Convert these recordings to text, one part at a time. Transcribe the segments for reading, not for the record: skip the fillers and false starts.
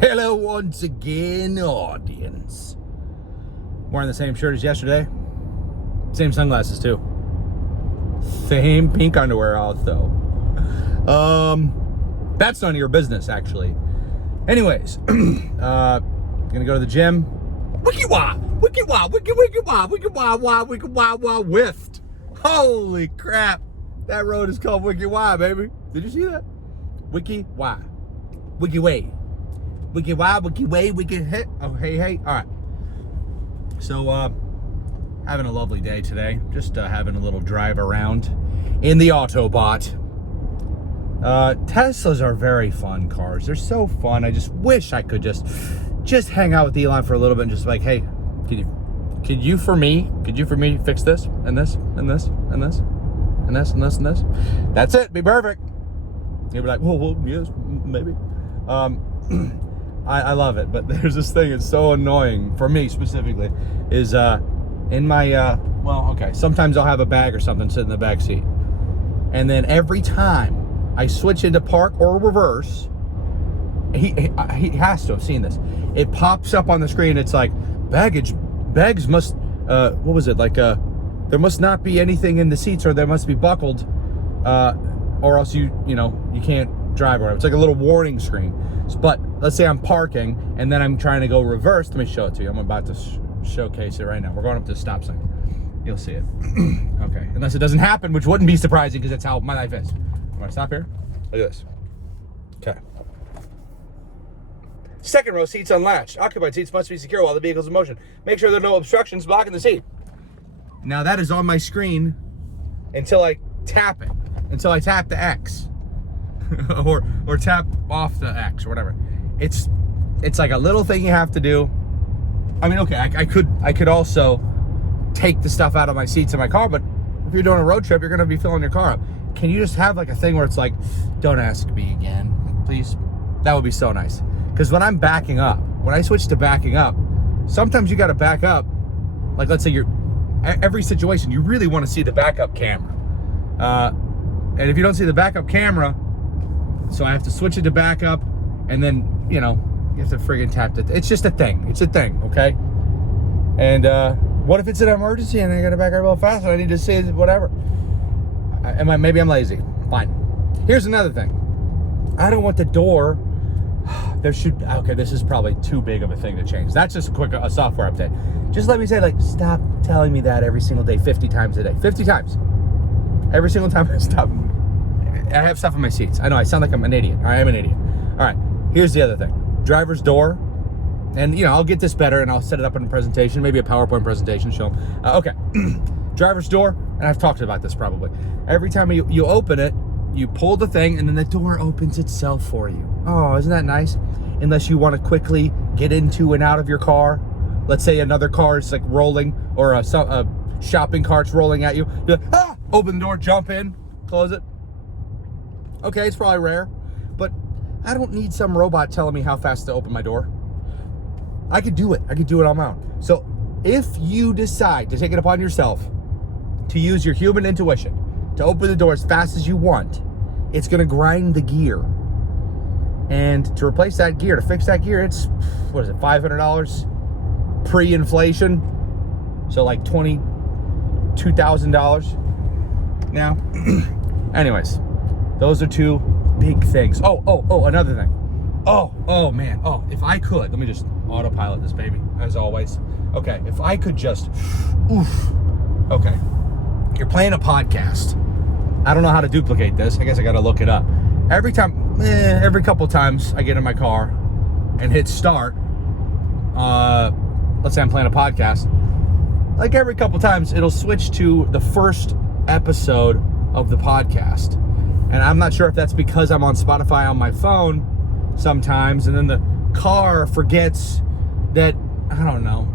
Hello once again, audience. Wearing the same shirt as yesterday. Same sunglasses too. Same pink underwear also. That's none of your business, actually. Anyways, gonna go to the gym. Wiki wah, wiki wah, wiki wiki wah, wiki wah wah, wiki wah wah, whiffed. Holy crap! That road is called Wiki Wah, baby. Did you see that? Wiki Wah, Wiki Way, Wiki Wah, Wiki Way, Wiki hit. Oh hey. All right. So having a lovely day today. Just having a little drive around in the Autobot. Teslas are very fun cars. They're so fun. I just wish I could just hang out with Elon for a little bit and just like, hey, could you for me fix this and this and this and this and this and this and this? That's it. Be perfect. You'd be like, well, yes, maybe. I love it, but there's this thing. It's so annoying for me specifically. Is in my sometimes I'll have a bag or something sit in the back seat, and then every time I switch into park or reverse, he has to have seen this. It pops up on the screen. It's like bags must what was it like? There must not be anything in the seats, or they must be buckled, or else you can't drive. Or it's like a little warning screen. But let's say I'm parking and then I'm trying to go reverse. Let me show it to you. I'm about to showcase it right now. We're going up to the stop sign. You'll see it. Okay, unless it doesn't happen, which wouldn't be surprising because that's how my life is. I'm gonna stop here. Look at this. Okay. Second row seats unlatched. Occupied seats must be secure while the vehicle is in motion. Make sure there are no obstructions blocking the seat. Now that is on my screen until I tap it. Until I tap the X. or tap off the X or whatever. It's like a little thing you have to do. I mean, okay, I could also take the stuff out of my seats in my car, but if you're doing a road trip, you're gonna be filling your car up. Can you just have like a thing where it's like, don't ask me again, please? That would be so nice. Because when I'm backing up, when I switch to backing up, sometimes you gotta back up. Like let's say every situation, you really wanna see the backup camera. And if you don't see the backup camera, so I have to switch it to backup, and then, you have to friggin' tap it. It's just a thing. It's a thing, okay? And what if it's an emergency and I gotta back up real fast and I need to see whatever? Maybe I'm lazy. Fine. Here's another thing. I don't want the door. Okay, this is probably too big of a thing to change. That's just a software update. Just let me say, like, stop telling me that every single day, 50 times a day. 50 times. Every single time I stop. I have stuff in my seats. I know, I sound like I'm an idiot. I am an idiot. All right, here's the other thing. Driver's door. And, I'll get this better and I'll set it up in a presentation, maybe a PowerPoint presentation, show them. Okay, driver's door, and I've talked about this probably. Every time you open it, you pull the thing and then the door opens itself for you. Oh, isn't that nice? Unless you want to quickly get into and out of your car. Let's say another car is like rolling, or a shopping cart's rolling at you. You're like, open the door, jump in, close it. Okay, it's probably rare, but I don't need some robot telling me how fast to open my door. I could do it. I could do it on my own. So if you decide to take it upon yourself to use your human intuition to open the door as fast as you want, it's going to grind the gear. And to replace that gear, to fix that gear, it's, what is it, $500 pre-inflation? So like $22,000 now. Anyways, those are two big things. Oh, another thing. Oh, man. Oh, if I could, let me just autopilot this baby, as always. Okay, if I could just, okay. You're playing a podcast. I don't know how to duplicate this. I guess I got to look it up. Every couple times I get in my car and hit start, let's say I'm playing a podcast, like every couple times it'll switch to the first episode of the podcast. And I'm not sure if that's because I'm on Spotify on my phone sometimes, and then the car forgets that, I don't know.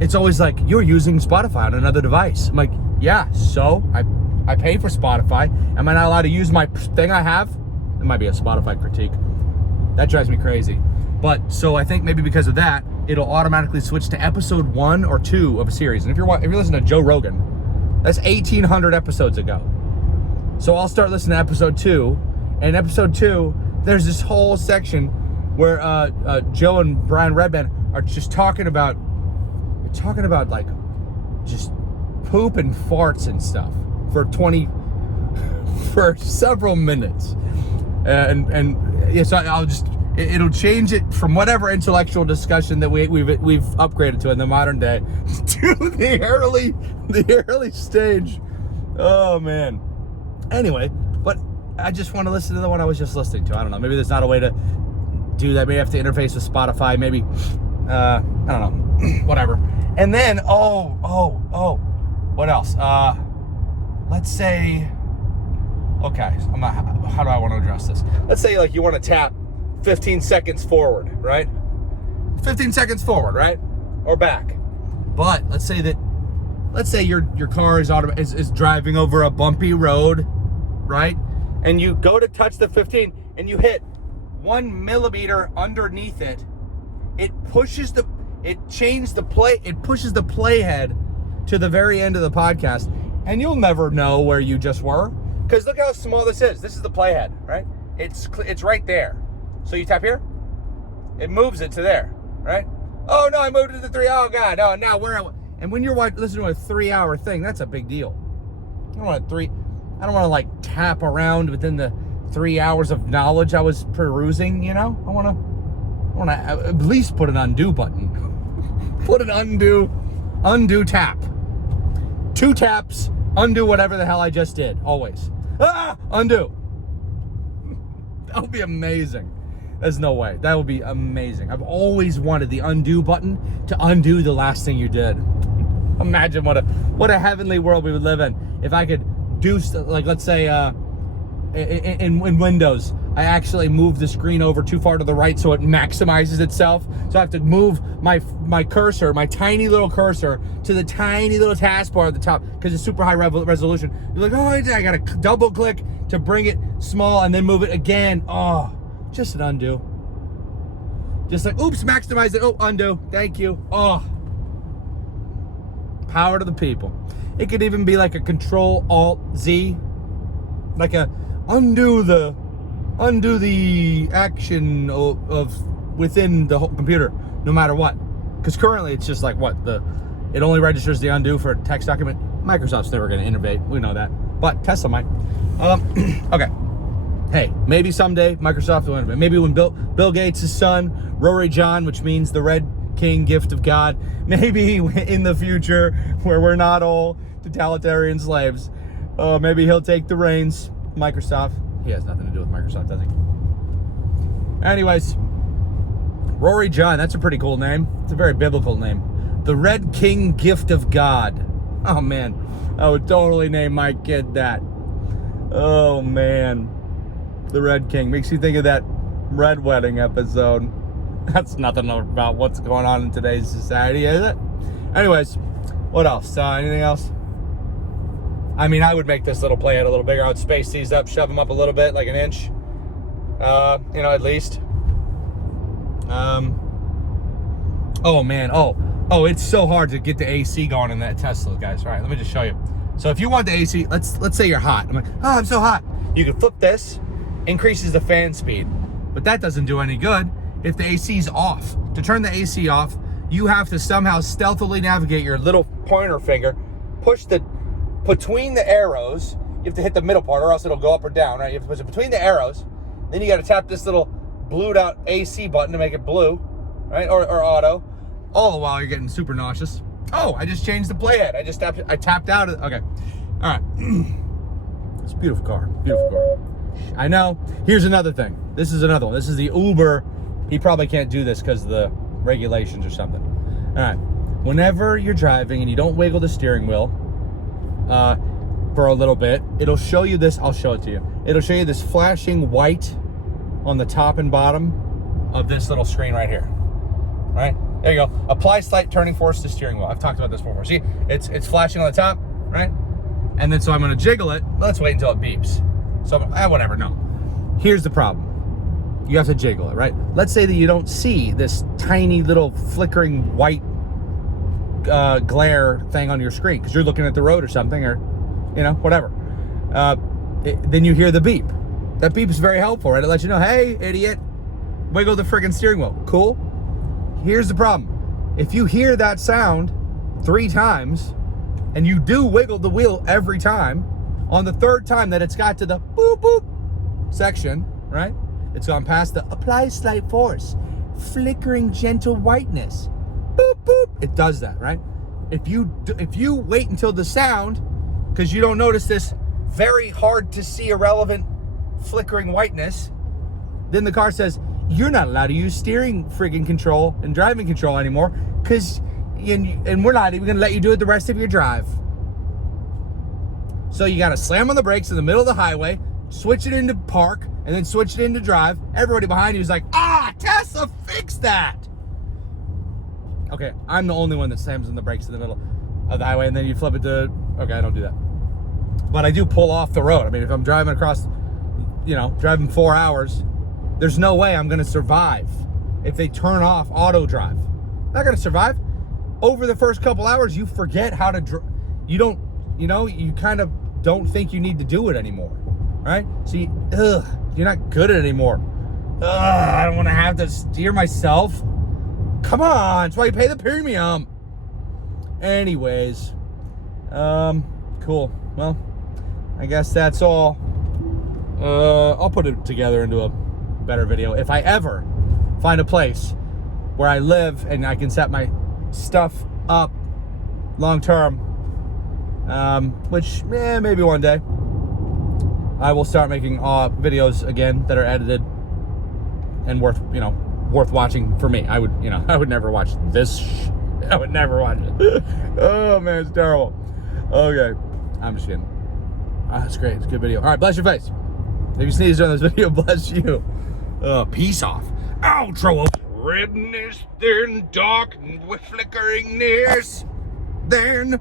It's always like, you're using Spotify on another device. I'm like, yeah, so I pay for Spotify. Am I not allowed to use my thing I have? It might be a Spotify critique. That drives me crazy. But so I think maybe because of that, it'll automatically switch to episode 1 or 2 of a series. And if you're listening to Joe Rogan, that's 1,800 episodes ago. So I'll start listening to episode 2, and episode 2, there's this whole section where Joe and Brian Redband are just talking about like just poop and farts and stuff for several minutes, and yeah, so it'll change it from whatever intellectual discussion that we've upgraded to in the modern day to the early stage. Oh man. Anyway, but I just want to listen to the one I was just listening to. I don't know. Maybe there's not a way to do that. Maybe I have to interface with Spotify. Maybe I don't know. Whatever. And then what else? Let's say. Okay, how do I want to address this? Let's say like you want to tap 15 seconds forward, right? 15 seconds forward, right? Or back. But let's say your car is driving over a bumpy road, right? And you go to touch the 15 and you hit 1 millimeter underneath it. It pushes the playhead to the very end of the podcast, and you'll never know where you just were. Because look how small this is. This is the playhead, right? It's right there. So you tap here, it moves it to there, right? Oh no, I moved it to 3. Oh god, oh now where am I? And when you're listening to a 3-hour thing, that's a big deal. I don't want to like tap around within the 3 hours of knowledge I was perusing. You know, I want to at least put an undo button. Put an undo tap. 2 taps, undo whatever the hell I just did. Always. Undo. That would be amazing. There's no way. That would be amazing. I've always wanted the undo button to undo the last thing you did. Imagine what a heavenly world we would live in if I could do, like, let's say in Windows, I actually move the screen over too far to the right so it maximizes itself. So I have to move my cursor, my tiny little cursor, to the tiny little taskbar at the top because it's super high resolution. You're like, oh, I got to double click to bring it small and then move it again. Oh, just an undo. Just like, oops, maximize it. Oh, undo. Thank you. Oh, power to the people. It could even be like a Control-Alt-Z, like a undo the action of within the whole computer, no matter what. Because currently it's just like it only registers the undo for a text document. Microsoft's never going to innovate. We know that, but Tesla might. Okay. Hey, maybe someday Microsoft will innovate. Maybe when Bill Gates' son, Rory John, which means the Red King, gift of God, maybe in the future where we're not all totalitarian slaves, maybe he'll take the reins. Microsoft. He has nothing to do with Microsoft, does he? Anyways, Rory John, that's a pretty cool name. It's a very biblical name. The Red King, gift of God. Oh man, I would totally name my kid that. Oh man, the Red King makes you think of that Red Wedding episode. That's nothing about what's going on in today's society, is it? Anyways, what else? Anything else? I mean, I would make this little playhead a little bigger. I would space these up, shove them up a little bit, like an inch. At least. Oh man, oh, it's so hard to get the AC going in that Tesla, guys. All right, let me just show you. So if you want the AC, let's say you're hot. I'm like, oh, I'm so hot. You can flip this, increases the fan speed, but that doesn't do any good if the AC's off. To turn the AC off, you have to somehow stealthily navigate your little pointer finger, push between the arrows. You have to hit the middle part or else it'll go up or down, right? You have to push it between the arrows. Then you got to tap this little blued out AC button to make it blue, right? Or auto. All the while you're getting super nauseous. Oh, I just changed the playhead. I tapped out of it. Okay. All right. It's a beautiful car. Beautiful car. I know. Here's another thing. This is another one. This is the Uber. He probably can't do this because of the regulations or something. All right. Whenever you're driving and you don't wiggle the steering wheel for a little bit, it'll show you this. I'll show it to you. It'll show you this flashing white on the top and bottom of this little screen right here. Right? There you go. Apply slight turning force to steering wheel. I've talked about this before. See, it's flashing on the top, right? And then so I'm going to jiggle it. Let's wait until it beeps. So whatever. No. Here's the problem. You have to jiggle it, right? Let's say that you don't see this tiny little flickering white glare thing on your screen because you're looking at the road or something, or whatever. Then you hear the beep. That beep is very helpful, right? It lets you know, hey, idiot, wiggle the friggin' steering wheel. Cool. Here's the problem. If you hear that sound 3 times and you do wiggle the wheel every time, on the 3rd time that it's got to the boop boop section, right? It's gone past the apply slight force, flickering gentle whiteness, boop boop. It does that, right? If you wait until the sound, because you don't notice this very hard to see irrelevant flickering whiteness, then the car says, you're not allowed to use steering friggin' control and driving control anymore, because and we're not even gonna let you do it the rest of your drive. So you gotta slam on the brakes in the middle of the highway, switch it into park, and then switch it into drive. Everybody behind you is like, Tesla, fix that. Okay, I'm the only one that slams on the brakes in the middle of the highway, and then you flip it to, okay, I don't do that. But I do pull off the road. I mean, if I'm driving across, driving 4 hours, there's no way I'm gonna survive if they turn off auto drive. I'm not gonna survive. Over the first couple hours, you forget how to drive. You kind of don't think you need to do it anymore, right? So you're not good at it anymore. I don't want to have to steer myself. Come on, that's why you pay the premium. Anyways, cool. Well, I guess that's all. I'll put it together into a better video if I ever find a place where I live and I can set my stuff up long term, which maybe one day I will start making videos again that are edited and worth watching for me. I would never watch this. I would never watch it. Oh man, it's terrible. Okay, I'm just kidding. That's great. It's a good video. All right, bless your face. If you sneeze during this video, bless you. Peace off. Outro. Redness, then dark with flickeringness, then